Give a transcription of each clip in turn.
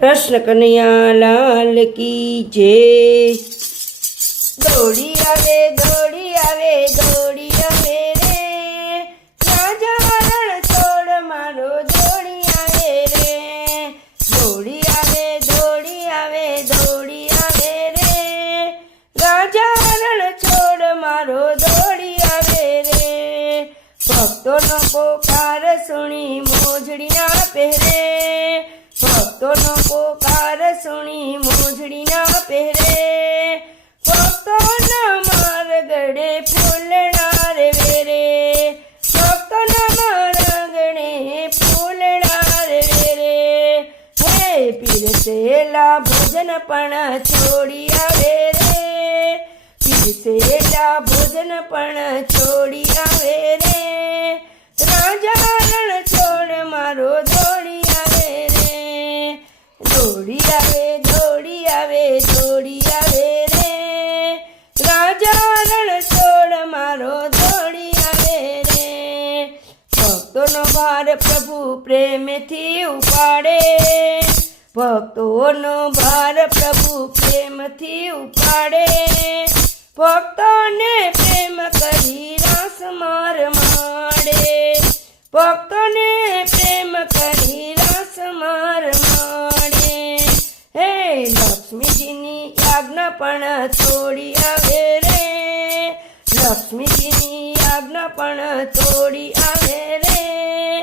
कृष्ण कन्हैया लाल की जय। दौड़ी आवे दौड़ी आवे दौड़ी आवे रे, राजा रण छोड़ मारो दौड़ी आवे रे। दौड़ी आवे दौड़ी आवे दौड़ी आवे रे, राजा रण छोड़ मारो दौड़ी आवे रे। भक्तों पोकार सुनी मोजड़ी ना पहरे, भक्तों पोकार सुनी मोजड़ी ना पहरे। भक्तों मार गड़े फूलना रे वेरे, भक्तों मार गड़े फूलना रे वेरे। हे पीरसेला भोजन पण छोड़ी आवे रे, पीरसेला भोजन पण छोड़ी आवे रे। राजा रण छोड़ मारो दौड़ी आवे रे, दौड़ी आवे दौड़ी आवे दौड़ी आवे रे। राजा रण छोड़ मारो दौड़ी आवे रे। भक्तों भार प्रभु प्रेम थी उपाड़े, भक्तों भार प्रभु प्रेम थी उपाड़े। भक्तों ने प्रेम करी रास मार माड़े, भक्तों ने प्रेम करी रास मार माड़े। हे लक्ष्मी जी नी आज्ञा पण छोड़ी आवे रे, लक्ष्मी जी नी आज्ञा पण छोड़ी आवे रे।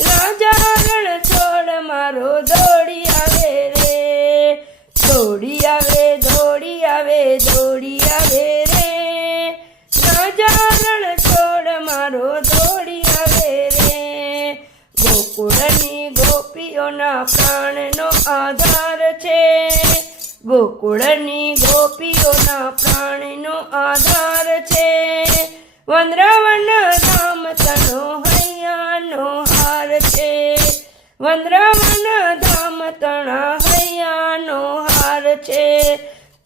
राजा रण छोड़ मारो दौड़ी आवे रे, दौड़ी आवे दौड़ी आवे दौड़ी आवे रे। राजा रण छोड़ मारो दौड़ी आवे रे। गोकुळनी गोपीओना प्राणनो आधार छे, गोकुळनी गोपीओना प्राणनो आधार छे। वृंदावन धाम तनो हैयानो हार छे, वृंदावन धाम तना हैयानो हार छे।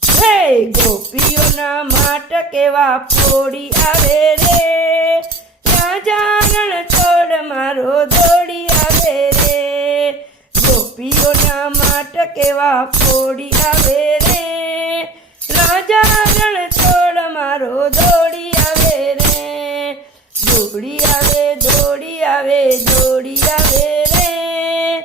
हे गोपीओना माट केवा फोड़ी आवे रे, राजा रण छोड़ मारो दौड़ी आवे रे। गोपीओना माट केवा फोड़ी आवे रे, राजा रण छोड़ मारो दौड़ी आवे रे। दौड़ी आवे दौड़ी आवे दौड़ी आवे रे,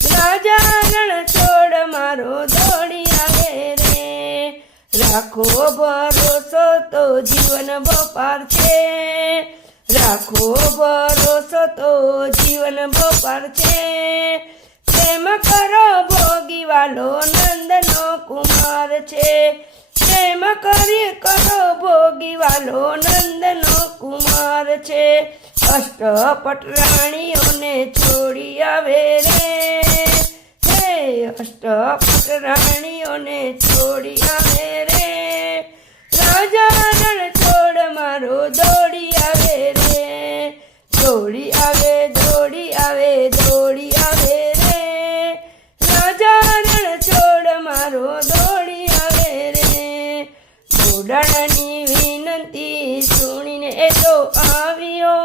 राजा रण छोड़ मारो दौड़ी आवे रे। राखो भरोसो तो जीवन बपार छे, राखो भरोसो तो जीवन बपार छे। प्रेम करो भोगी वालो नंदनो कुमार छे, प्रेम करी करो भोगी वालो नंदनो कुमार छे। अष्टपट राणीओने छोड़ी आवे रे, हे अष्टपट राणीओने छोड़ी आवे रे। राजा रण छोड़ मारो दौड़ी आवे रे, दौड़ी आवे दौड़ी आवे दौड़ी आवे रे। राजा रण छोड़ मारो दौड़ी आवे रे। बोडाणानी विनंती सुणीने ए तो आव्यो,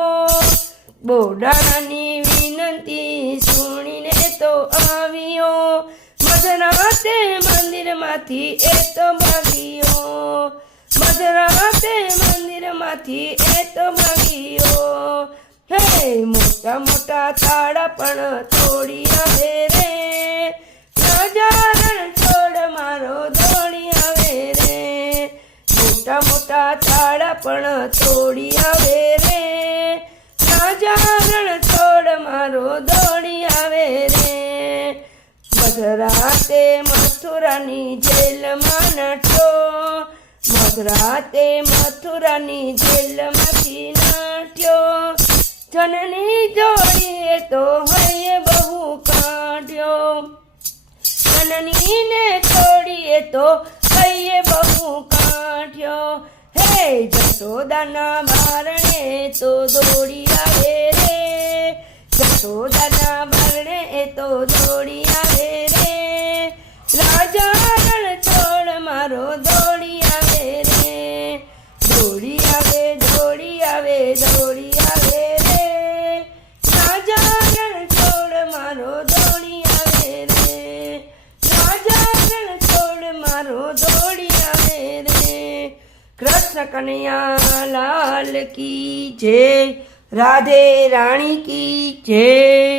बोडाणानी विनंती सुणीने ए तो आव्यो। मधराते मंदिर माथी ए तो भाग्यो, मधराते मंदिर माथी ए तो भाग्यो। हे मोटा मोटा ताड़ा पण तोड़ी आवे रे, राजा रण छोड़ मारो दौड़ी आवे रे। मोटा मोटा ताड़ा पण तोड़ी आवे रे, राजा रण छोड़ मारो दौड़ी आवे रे। मधराते मथुरानी जेलमां नाठ्यो, मधराते मथुरानी जेलमांथी नाठ्यो। जननी जोड़ीए तो हये बहु काढ्यो, जननी ने छोड़ीए तो हये बहु काढ्यो। हे जसोदाना बारणे तो दौड़ी आवे रे, जसोदाना बारणे तो दौड़ी आवे रे। राजा रण छोड़ मारो दौड़ी आवे रे, दौड़ी आवे दौड़ी आवे दौड़ी आवे रे। राजा रण छोड़ मारो दौड़ी आवे रे। કૃષ્ણ કનૈયા લાલ કી જય, રાધે રાણી કી જય.